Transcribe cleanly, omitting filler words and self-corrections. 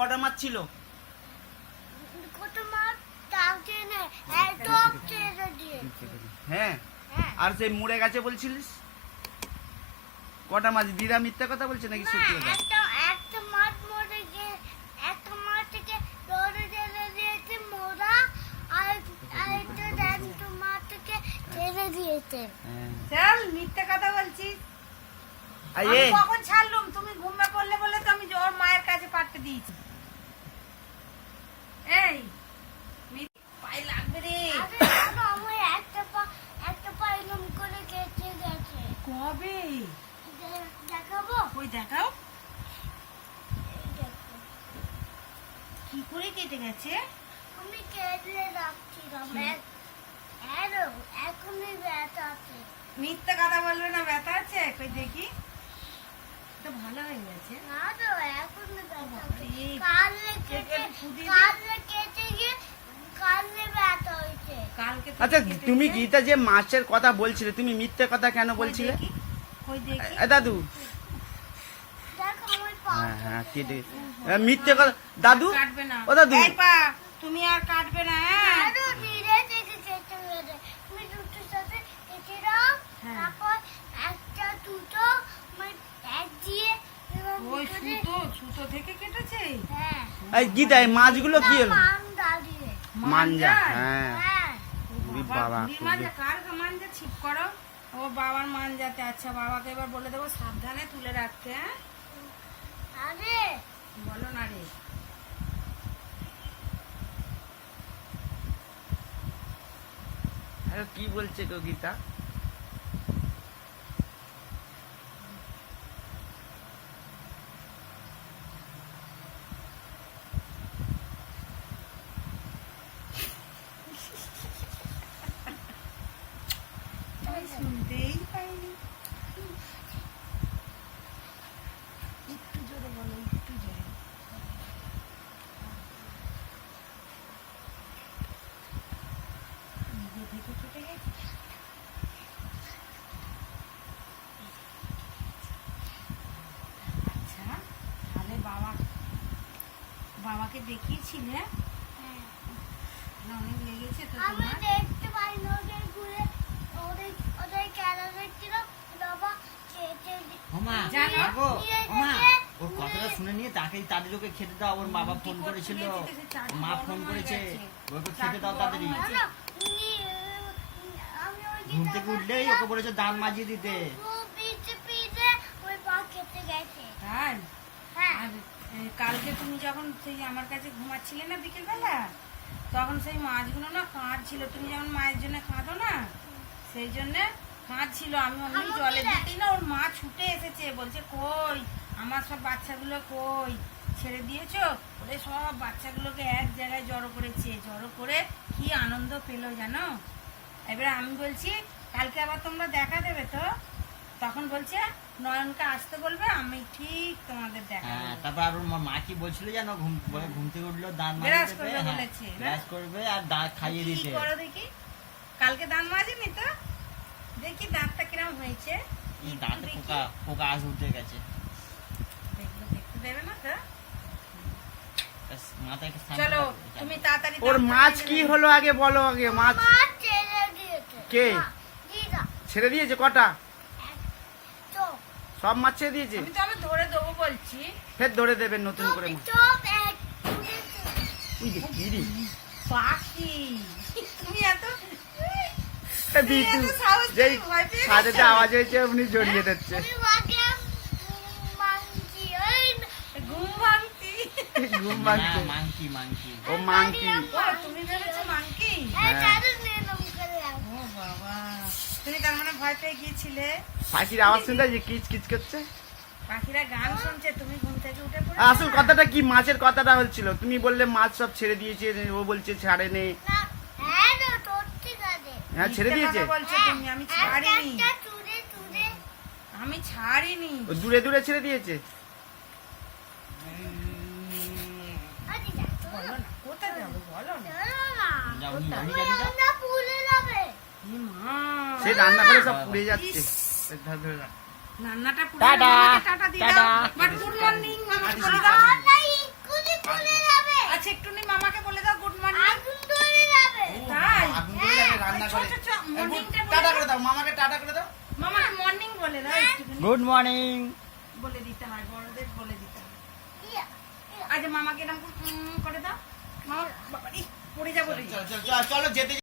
কটা মাছ ছিল? হ্যাঁ, আর সেই মরে গেছে বলছিলিস কটা মাছ? দিদা মিথ্যা কথা বলছে নাকি সত্যি কথা? একটা মাছ মরে গিয়ে একটা মাছ থেকে দৌড়ে ছেড়ে দিয়েছে মোরা, আর একটা জ্যান্ত মাছ থেকে ছেড়ে দিয়েছে। চল মিথ্যা কথা বলছিস। আমি কখন ছাড়লুম? তুমি ঘুমে পড়লে বলে তো আমি ওর মায়ের কাছে পাঠতে দিয়েছি। এই পায়ে লাগবে রে। আমার একটা পা এরকম করে কেটে গেছে। কবে দেখাবো? ওই দেখাও এই দেখো। কি করে কেটে গেছে। আমি কেটে রাখছিলাম, এখনই ব্যথা আছে। মিথ্যা কথা বলবে না, ব্যথা আছে। কই দেখি, তো ভালো হয়ে গেছে। না তো এখনই ব্যথা আছে। এই কালকে কেটে গিয়ে কালকে ব্যথা হয়েছে। কালকে তো আচ্ছা কেটেছে। তুমি গীতা যে মাছের কথা বলছিলে, তুমি মিথ্যে কথা কেন বলছিলে? কই দেখি দাদু দেখো আমার পা। হ্যাঁ কেটে মিথ্যে কথা দাদু। কাটবে না। ও দাদু এই পা তুমি আর কাটবে না। হ্যাঁ আরো ধীরে থেকে কেটে গেছে। তুমি দুটোর সাথে কেটে দাও, হ্যাঁ। তারপর একটা দুটো এক দিয়ে এবং ওই ভিতরে। সুতো থেকে কেটেছে। হ্যাঁ, এই গীতা এই মাছগুলো কি হলো? মান্দা দিয়ে। মাঞ্জা, হ্যাঁ হ্যাঁ, ওরে বাবা বাবা, বুড়ির মাঞ্জা, কার মাঞ্জা ঠিক করো। ও বাবার মাঞ্জাতে। আচ্ছা বাবাকে এবার বলে দেবো সাবধানে তুলে রাখতে। হ্যাঁ আরে বলো না রে। আরে কি বলছে গো গীতা? আমি শুনতেই পাইনি। একটু জোরে বলো, একটু জোরে। নিজে থেকে কেটে গেছে। আচ্ছা তাহলে বাবাকে দেখিয়েছিলে? হ্যাঁ, না, অনেক লেগেছে তো আমি তোমার। দেখতে পাই না, ওদের ঘুরে ওদের খেলা দেখছিল। বাবা কেটে ওমা, জানো? আগো, দিয়ে ওমা, দেখে ওর কথাটা শুনে নিয়ে তাদের ওকে খেতে দাও। ওর বাবা ফোন করেছিল, মা ফোন করেছে, ওকে খেতে দাও তাড়াতাড়ি। জানো, আমি ওই ঘুম থেকে উঠলেই ওকে বলেছে দাঁত মাজিয়ে দিতে। পিছে পিছে ওই পা কেটে গেছে। তাই? হ্যাঁ, আর কালকে তুমি যখন সেই আমার কাছে ঘুমাচ্ছিলে না বিকেলবেলা, তখন সেই মাছগুলো না কাঁদছিল। তুমি যেমন মায়ের জন্য কাঁদো না, সেই জন্য কাঁদছিল। আমি অমনি আমাকে জলে দেখ। দিতেই না ওর মা ছুটে এসেছে, বলছে কই আমার সব বাচ্চাগুলো কই, ছেড়ে দিয়েছো? ওরে সব বাচ্চাগুলোকে এক জায়গায় জড়ো করেছে। জড়ো করে কি আনন্দ পেলো জানো। এবারে আমি বলছি কালকে আবার তোমরা দেখা দেবে তো? তখন বলছে নয়নকে আসতে বলবে, আমি ঠিক তোমাদের দেখা হ্যাঁ, দেবো। তারপর আর ওর মাকে বলছিল জানো, ঘুম থেকে উঠলো দাঁত ব্রাশ মাজিয়ে করবে দেবে। বলেছে, না? ব্রাশ করবে আর দাঁত খাইয়ে কি দিতে। করো দেখি। কালকে দাঁত মাজিনি তো, দেখি দাঁতটা কিরম হয়েছে। এই দাঁতে দেখি। পোকা আজ উঠে গেছে। দেখতে দেবে না তো? ব্যাস, মাথায় একটু স্নান চলো করে দিতে। তুমি তাড়াতাড়ি ওর দাঁতটা মাছ মেজে কি নেবে। হলো আগে বলো, আগে মাছ মা ছেড়ে দিয়েছে। কে? মা, দিদা, ছেড়ে দিয়েছে? কটা? তো সব মাছ ছেড়ে দিয়েছে? আমি তো আমি ধরে দেবো বলছি। ফের ধরে দেবেন নতুন করে মাছ। সব এক উই রে, কি রে? পাখি তুমি এত বিটু এত সাহস যেই পেয়ে ভয় পেয়ে ছাদেতে গেছো? আওয়াজ হয়েছে উনি জড়িয়ে দিচ্ছে। আমি মাকে মাংকি ওই ঘুম ভাঙতি। ঘুম না, ভাঙছে। মাংকি। ও মাংকি। ও তুমি ভেবেছো মাংকি? এই চাদর নিয়ে নাম করে ও বাবা, তুমি তার মানে ভয় পেয়ে গিয়েছিলে। পাখির আওয়াজ শুনতে যে কিচ কিচ করছে। পাখিরা গান শুনছে, তুমি ঘুম থেকে উঠে পড়ে আসল কথাটা কি? মাছের কথাটা হচ্ছিল, তুমি বললে মাছ সব ছেড়ে দিয়েছে, ও বলছে ছাড়ে নেই। না। হ্যাঁ না, তোর ঠিক আছে। হ্যাঁ ছেড়ে দিয়েছে। বলছো তুমি, আমি ছাড়িনি। একটা চুড়ে চুড়ে আমি ছাড়িনি। ও দূরে দূরে ছেড়ে দিয়েছে। আদি যা বলো না, কোথায় যাবো বলো না। চলো না। যাও, নিয়ে যাও। না ভুলে যাবে। এ মা, সে রান্না করে সব পুড়ে যাচ্ছে। ধর, ধর, ধর। রান্নাটা পুরো টাটা, টাটা দিয়ে দাও। টাটা। বাট গুড মর্নিং, আরে করে দিদা। দাও। না, ইকুলি মামাকে টাটা করে দাও। মামাকে মর্নিং বলে দাও একটুখানি। Good morning. বলে দিতে হয়, বড়দের বলে দিতে হয়। ইয়া, ইয়া। আচ্ছা মামাকে এরকম করে দাও। মামা বাবা পড়ে যাবো রে। চলো চলো চলো যেতে